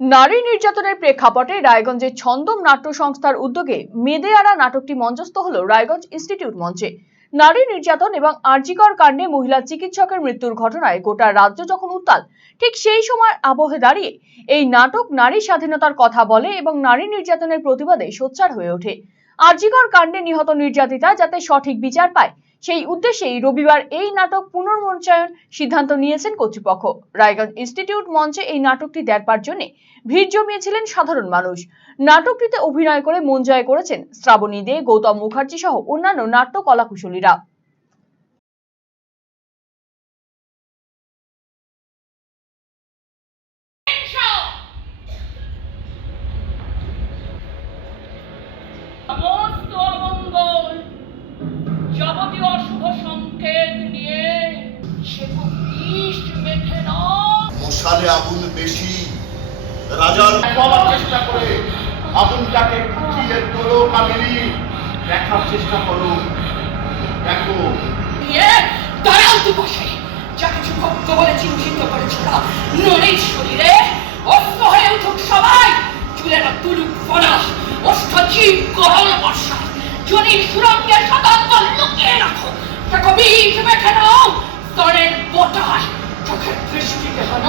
নারী নির্যাতনের প্রেক্ষাপটে রায়গঞ্জের ছন্দম নাট্য সংস্থার উদ্যোগে মেদেয়ারা নাটকটি মঞ্চস্থ হলো রায়গঞ্জ ইনস্টিটিউট মঞ্চে। নারী নির্যাতন এবং আরজিকর কাণ্ডে মহিলা চিকিৎসকের মৃত্যুর ঘটনায় গোটা রাজ্য যখন উত্তাল, ঠিক সেই সময় আবহে দাঁড়িয়ে এই নাটক নারী স্বাধীনতার কথা বলে এবং নারী নির্যাতনের প্রতিবাদে সোচ্চার হয়ে ওঠে। আরজিকর কাণ্ডে নিহত নির্যাতিতা যাতে সঠিক বিচার পায়, সেই উদ্দেশ্যেই রবিবার এই নাটক পুনর্মঞ্চায়ন সিদ্ধান্ত নিয়েছেন কর্তৃপক্ষ। রায়গঞ্জ ইনস্টিটিউট মঞ্চে এই নাটকটি দেখবার জন্য ভিড় জমিয়েছিলেন সাধারণ মানুষ। নাটকটিতে অভিনয় করে মন জয় করেছেন শ্রাবণী দে, গৌতম মুখার্জি সহ অন্যান্য নাট্য কলাকুশলীরা। সমস্ত অমঙ্গল যাবতীয় অশুভ সংকেত নিয়ে সে বিষ মেখে না মশালে আগুন বেশি রাজার পাওয়ার চেষ্টা করে আগুনটাকে ফুটিয়ে তোলো কামিনী, দেখার চেষ্টা করো, দেখো নিয়ে দয়াল দিবসে যা কিছু ভক্ত বলে চিহ্নিত করেছিল নরীর শরীরে অস্ত্র হয়ে উঠুক সবাই। চুলের তুলুক ফনা, অষ্টজীব গরল বর্ষা, জনির সুরঙ্গের সতর্ক লুকিয়ে রাখো। দেখো বিষ মেখে নাও স্তনের বোটায়, চোখের দৃষ্টিকে হানো